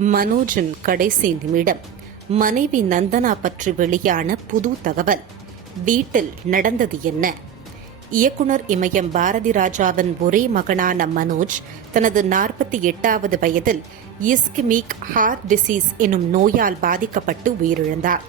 மனோஜின் கடைசி நிமிடம். மனைவி நந்தனா பற்றி வெளியான புது தகவல். வீட்டில் நடந்தது என்ன? இயக்குனர் இமயம் பாரதி ராஜாவின் ஒரே மகனான மனோஜ் தனது நாற்பத்தி எட்டாவது வயதில் இஸ்கிமிக் ஹார்ட் டிசீஸ் எனும் நோயால் பாதிக்கப்பட்டு உயிரிழந்தார்.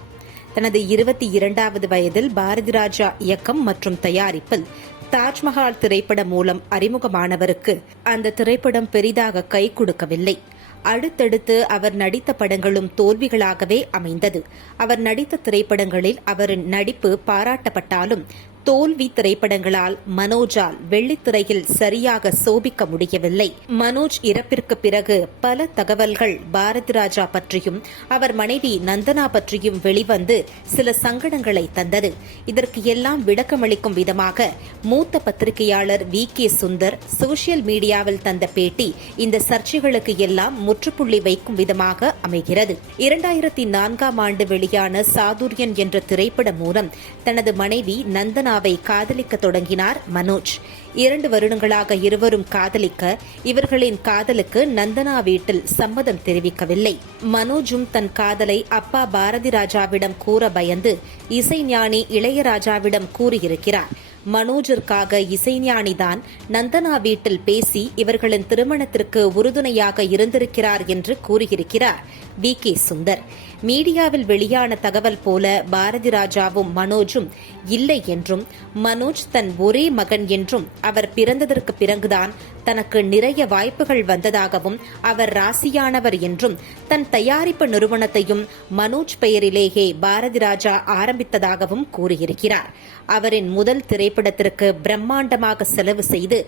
தனது இருபத்தி இரண்டாவது வயதில் பாரதி ராஜா இயக்கம் மற்றும் தயாரிப்பில் தாஜ்மஹால் திரைப்படம் மூலம் அறிமுகமானவருக்கு அந்த திரைப்படம் பெரிதாக கை கொடுக்கவில்லை. அடுத்தடுத்து அவர் நடித்த படங்களும் தோல்விகளாகவே அமைந்தது. அவர் நடித்த திரைப்படங்களில் அவரின் நடிப்பு பாராட்டப்பட்டாலும் தோல்வி திரைப்படங்களால் மனோஜால் வெள்ளித்திரையில் சரியாக சோபிக்க முடியவில்லை. மனோஜ் இறப்பிற்கு பிறகு பல தகவல்கள் பாரதி ராஜா பற்றியும் அவர் மனைவி நந்தனா பற்றியும் வெளிவந்து சில சங்கடங்களை தந்தது. இதற்கு எல்லாம் விளக்கமளிக்கும் விதமாக மூத்த பத்திரிகையாளர் வி. கே. சுந்தர் சோசியல் மீடியாவில் தந்த பேட்டி இந்த சர்ச்சைகளுக்கு எல்லாம் முற்றுப்புள்ளி வைக்கும் விதமாக அமைகிறது. இரண்டாயிரத்தி நான்காம் ஆண்டு வெளியான சாதுரியன் என்ற திரைப்படம் மூலம் தனது மனைவி நந்தனா நந்தனாவை காதலிக்க தொடங்கினார் மனோஜ். இரண்டு வருடங்களாக இருவரும் காதலிக்க இவர்களின் காதலுக்கு நந்தனா வீட்டில் சம்மதம் தெரிவிக்கவில்லை. மனோஜும் தன் காதலை அப்பா பாரதி ராஜாவிடம் கூற பயந்து இசைஞானி இளையராஜாவிடம் கூறியிருக்கிறார். மனோஜிற்காக இசைஞானிதான் நந்தனா வீட்டில் பேசி இவர்களின் திருமணத்திற்கு உறுதுணையாக இருந்திருக்கிறார் என்று கூறியிருக்கிறார். வி. கே. சுந்தர். மீடியாவில் வெளியான தகவல் போல பாரதி ராஜாவும் மனோஜும் இல்லை என்றும் மனோஜ் தன் ஒரே மகன் என்றும் அவர் பிறந்ததற்கு பிறகுதான் தனக்கு நிறைய வாய்ப்புகள் வந்ததாகவும் அவர் ராசியானவர் என்றும் தன் தயாரிப்பு நிறுவனத்தையும் மனோஜ் பெயரிலேயே பாரதி ராஜா ஆரம்பித்ததாகவும் கூறியிருக்கிறார். அவரின் முதல் திரைப்படத்திற்கு பிரம்மாண்டமாக செலவு செய்து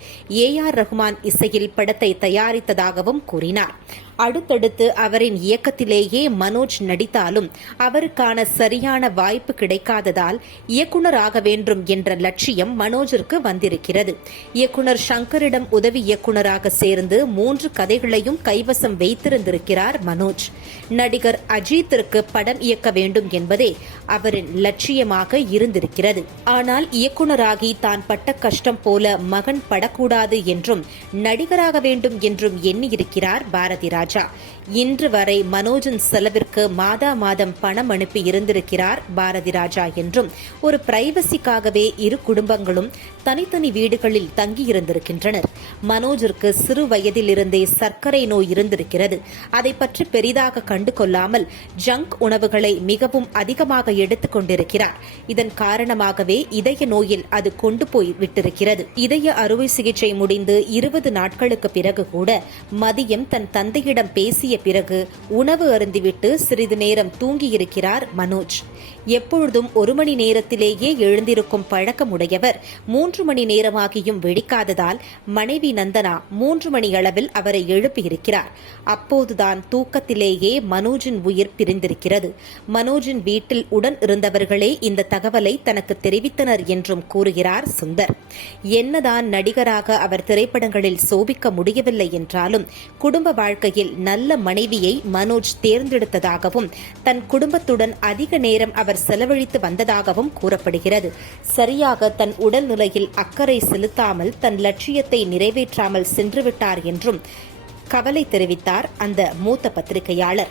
ஏ ஆர் ரஹ்மான் இசையில் படத்தை தயாரித்ததாகவும் கூறினார். அடுத்தடுத்து அவரின் இயக்கத்திலேயே மனோஜ் நடித்தாலும் அவருக்கான சரியான வாய்ப்பு கிடைக்காததால் இயக்குனராக வேண்டும் என்ற லட்சியம் மனோஜிற்கு வந்திருக்கிறது. இயக்குனர் சங்கரிடம் உதவி இயக்குனராக சேர்ந்து மூன்று கதைகளையும் கைவசம் வைத்திருந்திருக்கிறார் மனோஜ். நடிகர் அஜித்திற்கு படம் இயக்க வேண்டும் என்பதே அவரின் லட்சியமாக இருந்திருக்கிறது. ஆனால் இயக்குனராகி தான் பட்ட கஷ்டம் போல மகன் படக்கூடாது என்றும் நடிகராக வேண்டும் என்றும் எண்ணியிருக்கிறார் பாரதிராஜ் ராஜா. இன்று வரை மனோஜின் செலவிற்கு மாதா மாதம் பணம் அனுப்பி இருந்திருக்கிறார் பாரதி ராஜா என்றும் ஒரு பிரைவசிக்காகவே இரு குடும்பங்களும் தனித்தனி வீடுகளில் தங்கியிருந்திருக்கின்றனர் மனோஜிற்கு சிறு வயதிலிருந்தே சர்க்கரை நோய் இருந்திருக்கிறது. அதை பற்றி பெரிதாக கண்டு கொள்ளாமல் ஜங்க் உணவுகளை மிகவும் அதிகமாக எடுத்துக் கொண்டிருக்கிறார். இதன் காரணமாகவே இதய நோயில் அது கொண்டு போய் விட்டிருக்கிறது. இதய அறுவை சிகிச்சை முடிந்து இருபது நாட்களுக்கு பிறகு கூட மதியம் தன் தந்தையிடம் பேசிய பிறகு உணவு அருந்திவிட்டு சிறிது நேரம் தூங்கியிருக்கிறார் மனோஜ். எப்பொழுதும் ஒரு மணி நேரத்திலேயே எழுந்திருக்கும் பழக்கமுடையவர் மூன்று மணி நேரமாகியும் வெடிக்காததால் மனைவி நந்தனா மூன்று மணி அளவில் அவரை எழுப்பியிருக்கிறார். அப்போதுதான் தூக்கத்திலேயே மனோஜின் உயிர் பிரிந்திருக்கிறது. மனோஜின் வீட்டில் உடன் இருந்தவர்களே இந்த தகவலை தனக்கு தெரிவித்தனர் என்றும் கூறுகிறார் சுந்தர். என்னதான் நடிகராக அவர் திரைப்படங்களில் சோபிக்க முடியவில்லை என்றாலும் குடும்ப வாழ்க்கையில் நல்ல மனைவியை மனோஜ் தேர்ந்தெடுத்ததாகவும் தன் குடும்பத்துடன் அதிக நேரம் அவர் செலவழித்து வந்ததாகவும் கூறப்படுகிறது. சரியாக தன் உடல்நிலையில் அக்கறை செலுத்தாமல் தன் லட்சியத்தை நிறைவேற்றாமல் சென்றுவிட்டார் என்றும் கவலை தெரிவித்தார் அந்த மூத்த பத்திரிகையாளர்.